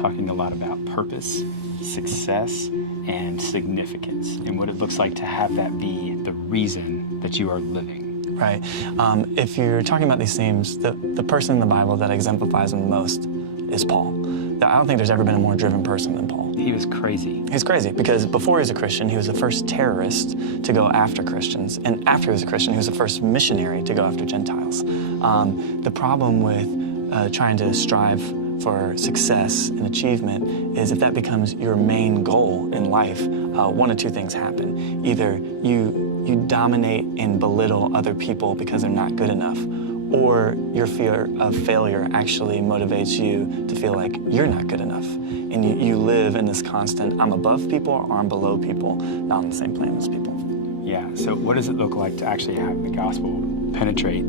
talking a lot about purpose, success, and significance, and what it looks like to have that be the reason that you are living. Right. If you're talking about these themes, the person in the Bible that exemplifies them most is Paul. I don't think there's ever been a more driven person than Paul. He was crazy. He's crazy because before he was a Christian, he was the first terrorist to go after Christians. And after he was a Christian, he was the first missionary to go after Gentiles. The problem with trying to strive for success and achievement is if that becomes your main goal in life, one of two things happen. Either you dominate and belittle other people because they're not good enough, or your fear of failure actually motivates you to feel like you're not good enough. And you live in this constant, I'm above people or I'm below people, not on the same plane as people. Yeah, so what does it look like to actually have the gospel penetrate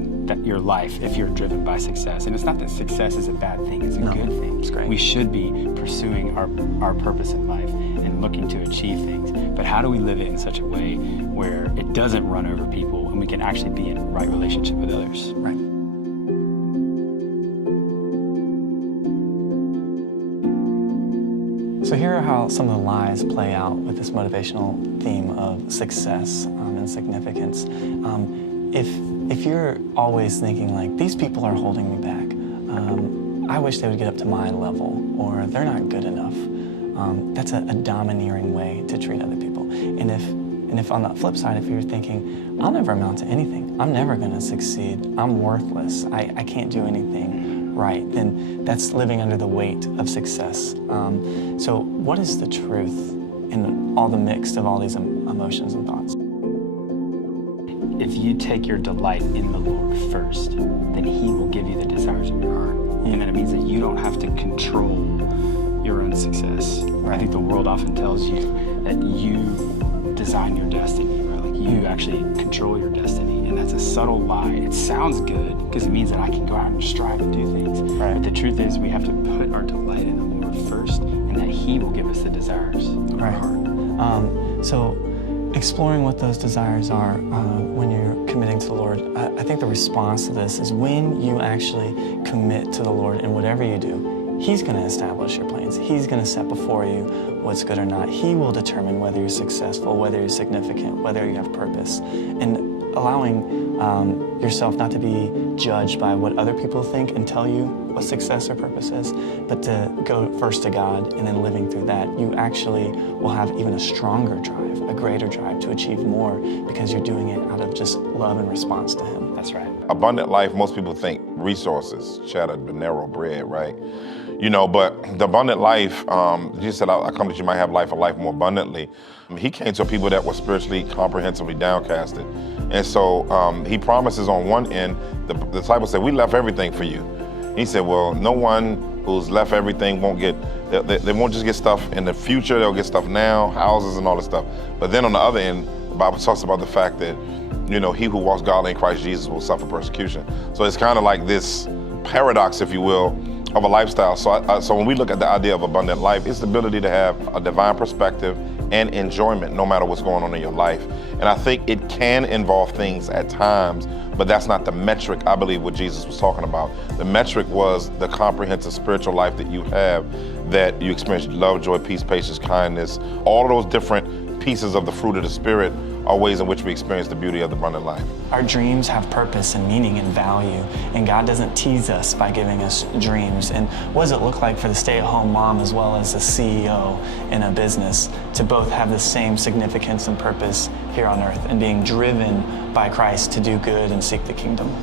your life if you're driven by success? And it's not that success is a bad thing, it's a good thing. It's great. We should be pursuing our purpose in life and looking to achieve things. But how do we live it in such a way where it doesn't run over people and we can actually be in a right relationship with others? Right. So here are how some of the lies play out with this motivational theme of success and significance. If you're always thinking like, these people are holding me back, I wish they would get up to my level, or they're not good enough, that's a domineering way to treat other people. And if on the flip side, if you're thinking, I'll never amount to anything, I'm never gonna succeed, I'm worthless, I can't do anything right, then that's living under the weight of success. So what is the truth in all the mix of all these emotions and thoughts? If you take your delight in the Lord first, then He will give you the desires of your heart. And then it means that you don't have to control your own success. Right. I think the world often tells you that you design your destiny, right? Like you actually control your destiny. And that's a subtle lie. It sounds good because it means that I can go out and strive and do things. Right. But the truth is we have to put our delight in the Lord first, and that He will give us the desires of our heart. So exploring what those desires are when you're committing to the Lord, I think the response to this is when you actually commit to the Lord in whatever you do, He's going to establish your plans. He's going to set before you what's good or not. He will determine whether you're successful, whether you're significant, whether you have purpose. And allowing yourself not to be judged by what other people think and tell you what success or purpose is, but to go first to God and then living through that, you actually will have even a stronger drive, a greater drive to achieve more because you're doing it out of just love and response to Him. That's right. Abundant life, most people think resources, cheddar, narrow bread, right? You know, but the abundant life, Jesus said, I come that you might have life and life more abundantly. He came to people that were spiritually, comprehensively downcasted. And so He promises on one end, the disciples said, we left everything for you. He said, well, no one who's left everything won't get, they won't just get stuff in the future, they'll get stuff now, houses and all this stuff. But then on the other end, the Bible talks about the fact that, you know, he who walks godly in Christ Jesus will suffer persecution. So it's kind of like this paradox, if you will, of a lifestyle. So when we look at the idea of abundant life, it's the ability to have a divine perspective and enjoyment no matter what's going on in your life. And I think it can involve things at times, but that's not the metric, I believe, what Jesus was talking about. The metric was the comprehensive spiritual life that you have, that you experience love, joy, peace, patience, kindness. All of those different pieces of the fruit of the Spirit are ways in which we experience the beauty of the abundant life. Our dreams have purpose and meaning and value, and God doesn't tease us by giving us dreams. And what does it look like for the stay-at-home mom as well as the CEO in a business to both have the same significance and purpose here on earth and being driven by Christ to do good and seek the kingdom?